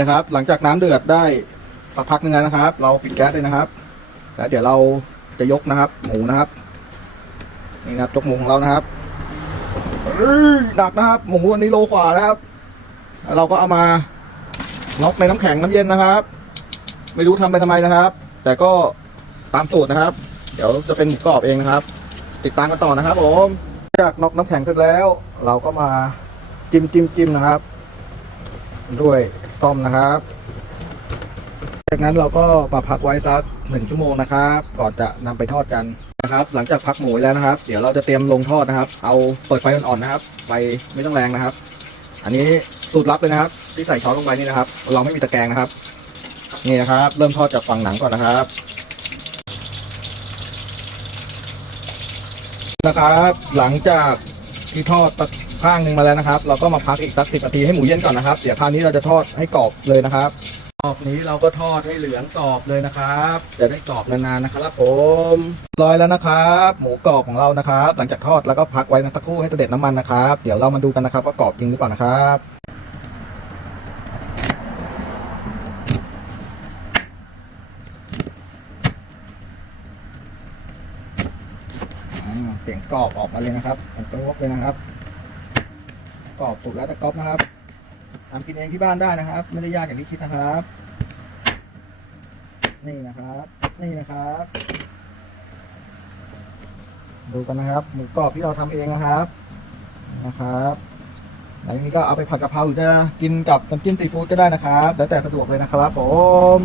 นะครับ หลังจากน้ำเดือดได้สักพักหนึงแล้วนะครับ เราปิดแก๊สเลยนะครับ แล้วเดี๋ยวเราจะยกนะครับ หมูนะครับ นี่นะครับยกหมูของเรานะครับหนักนะครับ หมูอันนี้โลกว่านะครับเราก็เอามาล็อกในน้ำแข็งน้ำเย็นนะครับ ไม่รู้ทำไปทำไมนะครับ แต่ก็ตามสูตรนะครับ เดี๋ยวจะเป็นหมูกรอบเองนะครับ ติดตามกันต่อนะครับผมจากน็อกน้ำแข็งเสร็จแล้ว เราก็มาจิ้มจิ้มจิ้มนะครับ ด้วย ตอมนะครับ จากนั้นเราก็มาพักไว้สักหนึ่งชั่วโมงนะครับ ก่อนจะนำไปทอดกันนะครับ หลังจากพักหมูแล้วนะครับ เดี๋ยวเราจะเตรียมลงทอดนะครับ เอาเปิดไฟอ่อนๆนะครับ ไฟไม่ต้องแรงนะครับ อันนี้สูตรลับเลยนะครับ ที่ใส่ช้อนลงไปนี่นะครับ เราไม่มีตะแกรงนะครับนี่นะครับ เริ่มทอดจากฝั่งหนังก่อนนะครับนะครับ หลังจากที่ทอดตะ ข้างหนึ่งมาแล้วนะครับ เราก็มาพักอีกสักสิบนาทีให้หมูเย็นก่อนนะครับ เดี๋ยวคราวนี้เราจะทอดให้กรอบเลยนะครับรอบนี้เราก็ทอดให้เหลืองกรอบเลยนะครับ จะได้กรอบนานๆนะครับ ผมร้อยแล้วนะครับ หมูกรอบของเรานะครับ หลังจากทอดแล้วก็พักไว้สักครู่ให้เสด็จน้ำมันนะครับ เดี๋ยวเรามาดูกันนะครับว่ากรอบจริงหรือเปล่านะครับเสียงกรอบออกมาเลยนะครับเป็นกรอบเลยนะครับ กรอบสุดแล้วแต่กรอบนะครับทำกินเองที่บ้านได้นะครับ ไม่ได้ยากอย่างที่คิดนะครับ นี่นะครับ นี่นะครับ ดูกันนะครับ หมูกรอบที่เราทำเองนะครับนะครับหลังนี้ก็เอาไปผัดกะเพราหรือจะกินกับน้ำจิ้มซีฟู้ดก็ได้นะครับ แล้วแต่สะดวกเลยนะครับผม